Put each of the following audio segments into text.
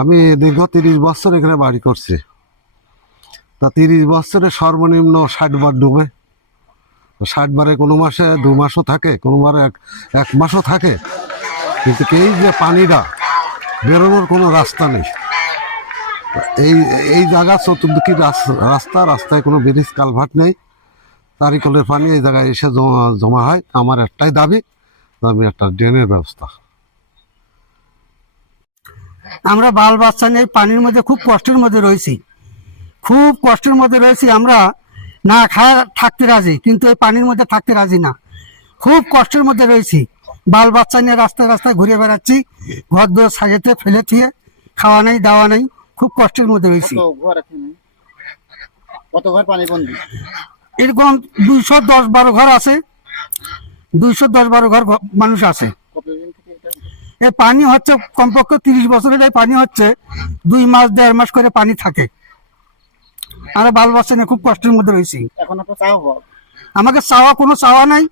আমি দীর্ঘ 30 বছর এখানে বাড়ি করছি। তা 30 বছরে সর্বনিম্ন 60 বার ডুবে। 60 বারে কোনো মাসে 2 মাসও থাকে, কোনো বারে এক মাসও থাকে। কিন্তু এই যে পানিটা বেরোনোর কোনো রাস্তা নেই। এই এই জায়গা চতুর্দিকে রাস্তায় কোনো ব্রিজ কালভার্ট নেই। তারিকলের পানি এই জায়গায় এসে জমা হয়। আমার একটাই দাবি, আমি একটা ড্রেনের ব্যবস্থা। আমরা বাল বাচ্চা নিয়ে পানির মধ্যে খুব কষ্টের মধ্যে রয়েছি, আমরা না খায় থাকতে রাজি, কিন্তু এই পানির মধ্যে থাকতে রাজি না। খুব কষ্টের মধ্যে রয়েছি, বাল বাচ্চা নিয়ে রাস্তায় রাস্তায় ঘুরে বেড়াচ্ছি, ঘর দোর সাজাতে ফেলে থিয়ে, খাওয়া নেই দাওয়া নেই, খুব কষ্টের মধ্যে রয়েছি। কত ঘর পানি বন্দি? এরকম 210-12 ঘর আছে, 210-12 ঘর মানুষ আছে। এই পানি হচ্ছে কমপক্ষে 30 বছরের এই পানি হচ্ছে 2 মাস 1.5 মাস করে পানি থাকে। আমরা বাল বাচ্চা নিয়ে খুব কষ্টের মধ্যে রয়েছি। এখন আপনার চাওয়া, আমাকে কোনো চাওয়া নাই,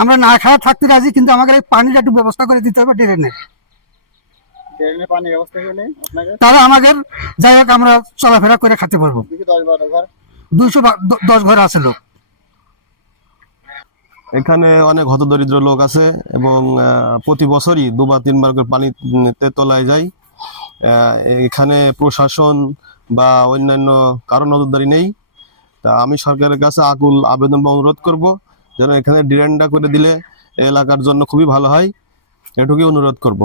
আমরা না খাওয়া থাকতে রাজি, কিন্তু আমাকে এই পানির একটু ব্যবস্থা করে দিতে হবে ড্রেনে। পানি ব্যবস্থা হলে তাহলে আমাদের যাই হোক আমরা চলাফেরা করে খেতে পারবো। 210 ঘর আছে লোক। এখানে অনেক হতদরিদ্র লোক আছে এবং প্রতি বছরই 2 বা 3 বার করে পানিতে তলায় যায়। এখানে প্রশাসন বা অন্যান্য কারো নজরদারি নেই। তা আমি সরকারের কাছে আকুল আবেদন বা অনুরোধ করব, যেন এখানে ড্রেনটা করে দিলে এলাকার জন্য খুবই ভালো হয়, এটুকুই অনুরোধ করব।